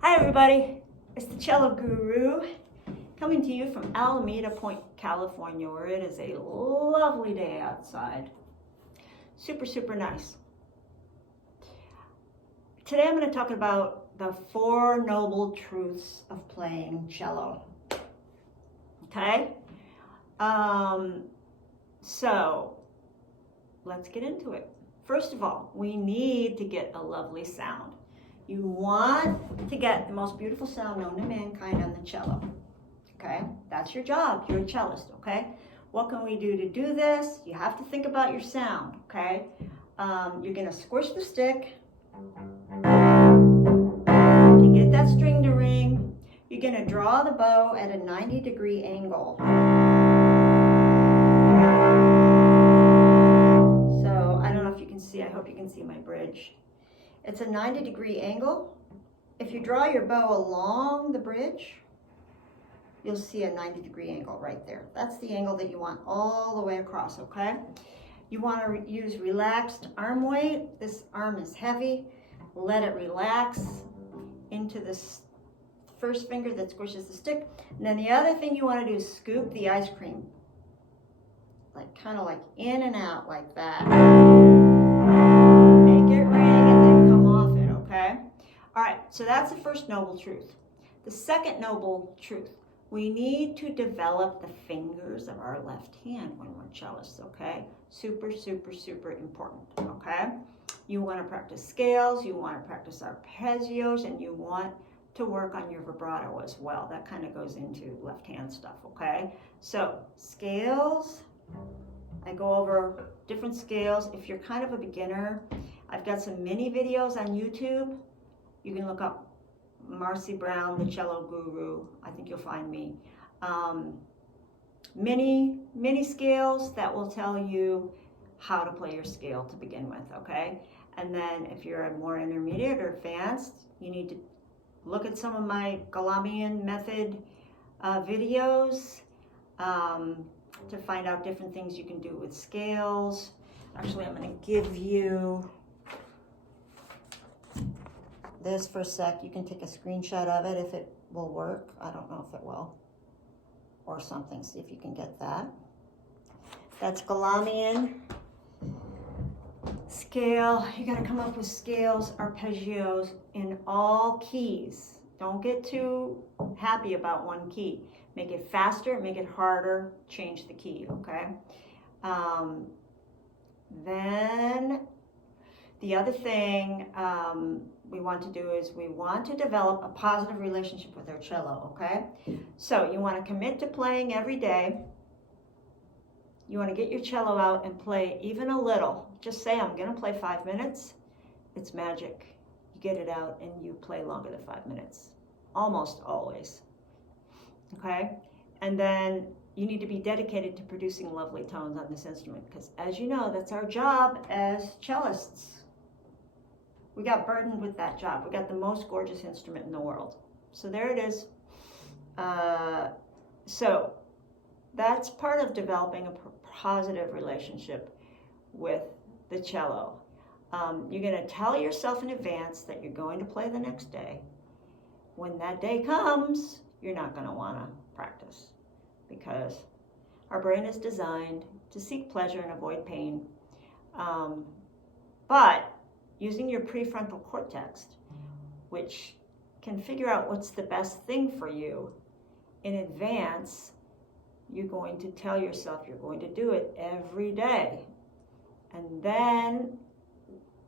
Hi everybody, it's the Cello Guru coming to you from Alameda Point, California, where it is a lovely day outside. Super nice. Today I'm going to talk about the 4 noble truths of playing cello. Okay? So let's get into it. First of all, we need to get a lovely sound. You want to get the most beautiful sound known to mankind on the cello. Okay? That's your job. You're a cellist, okay? What can we do to do this? You have to think about your sound, okay? You're going to squish the stick to get that string to ring. You're going to draw the bow at a 90-degree angle. So, I don't know if you can see. I hope you can see my bridge. It's a 90-degree angle. If you draw your bow along the bridge, you'll see a 90-degree angle right there. That's the angle that you want all the way across, okay? You want to use relaxed arm weight. This arm is heavy. Let it relax into this first finger that squishes the stick. And then the other thing you want to do is scoop the ice cream. Kind of like in and out like that. Make it ring and then come off it, okay? All right, so that's the first noble truth. The second noble truth, we need to develop the fingers of our left hand when we're cellists, okay? Super important, okay? You want to practice scales, you want to practice arpeggios, and you want to work on your vibrato as well. That kind of goes into left hand stuff, okay? So, scales, I go over different scales. If you're kind of a beginner, I've got some mini videos on YouTube. You can look up Marcie Brown, the Cello Guru. I think you'll find me. Mini scales that will tell you how to play your scale to begin with, okay? And then if you're a more intermediate or advanced, you need to look at some of my Galamian method videos to find out different things you can do with scales. Actually, I'm going to give you this for a sec. You can take a screenshot of it if it will work. I don't know if it will. Or something. See if you can get that. That's Galamian scale. You got to come up with scales, arpeggios in all keys. Don't get too happy about one key. Make it faster, make it harder, change the key, okay? Then the other thing we want to do is we want to develop a positive relationship with our cello, okay? So you want to commit to playing every day. You want to get your cello out and play even a little. Just say, I'm going to play 5 minutes. It's magic. You get it out and you play longer than 5 minutes. Almost always. Okay? And then you need to be dedicated to producing lovely tones on this instrument because, as you know, that's our job as cellists. We got burdened with that job. We got the most gorgeous instrument in the world. So there it is. So that's part of developing a positive relationship with the cello. You're going to tell yourself in advance that you're going to play the next day. When that day comes, you're not going to want to practice because our brain is designed to seek pleasure and avoid pain. But using your prefrontal cortex, which can figure out what's the best thing for you in advance, you're going to tell yourself you're going to do it every day. And then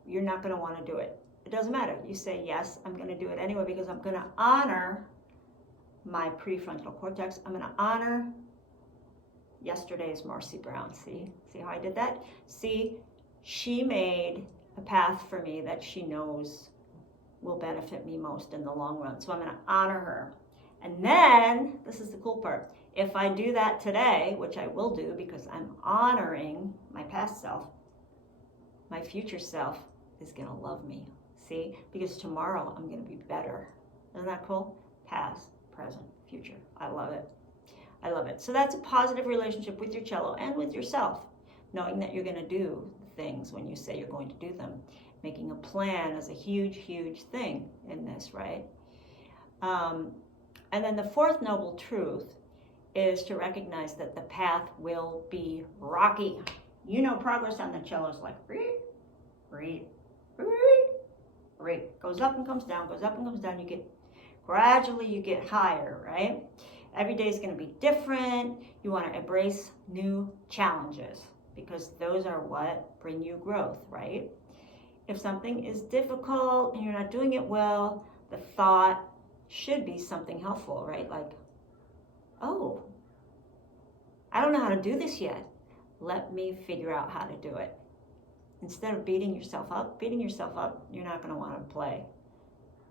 you're not going to want to do it. It doesn't matter. You say, yes, I'm going to do it anyway because I'm going to honor my prefrontal cortex. I'm going to honor yesterday's Marcie Brown. See how I did that? See, she made a path for me that she knows will benefit me most in the long run. So I'm going to honor her. And then, this is the cool part, if I do that today, which I will do because I'm honoring my past self, my future self is going to love me. See? Because tomorrow I'm going to be better. Isn't that cool? Past, present, future. I love it. I love it. So that's a positive relationship with your cello and with yourself, knowing that you're going to do things when you say you're going to do them. Making a plan is a huge thing in this, right? And then the fourth noble truth is to recognize that the path will be rocky. You know, progress on the cello is like goes up and comes down, goes up and comes down. Gradually you get higher, right? Every day is going to be different. You want to embrace new challenges because those are what bring you growth, right? If something is difficult and you're not doing it well, the thought should be something helpful, right? Like, oh, I don't know how to do this yet. Let me figure out how to do it. Instead of beating yourself up, you're not going to want to play.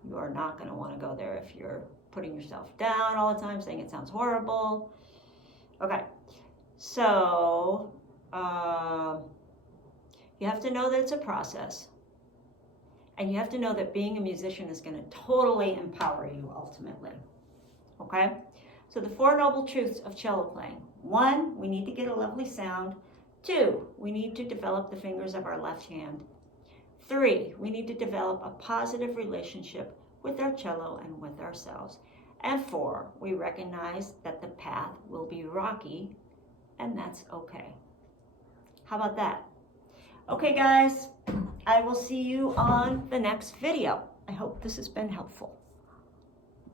You are not going to want to go there if you're putting yourself down all the time, saying it sounds horrible. Okay, so you have to know that it's a process. And you have to know that being a musician is going to totally empower you ultimately. Okay? So the four noble truths of cello playing. 1, we need to get a lovely sound. 2, we need to develop the fingers of our left hand. 3, we need to develop a positive relationship with our cello and with ourselves. And 4, we recognize that the path will be rocky, and that's okay. How about that? Okay, guys, I will see you on the next video. I hope this has been helpful.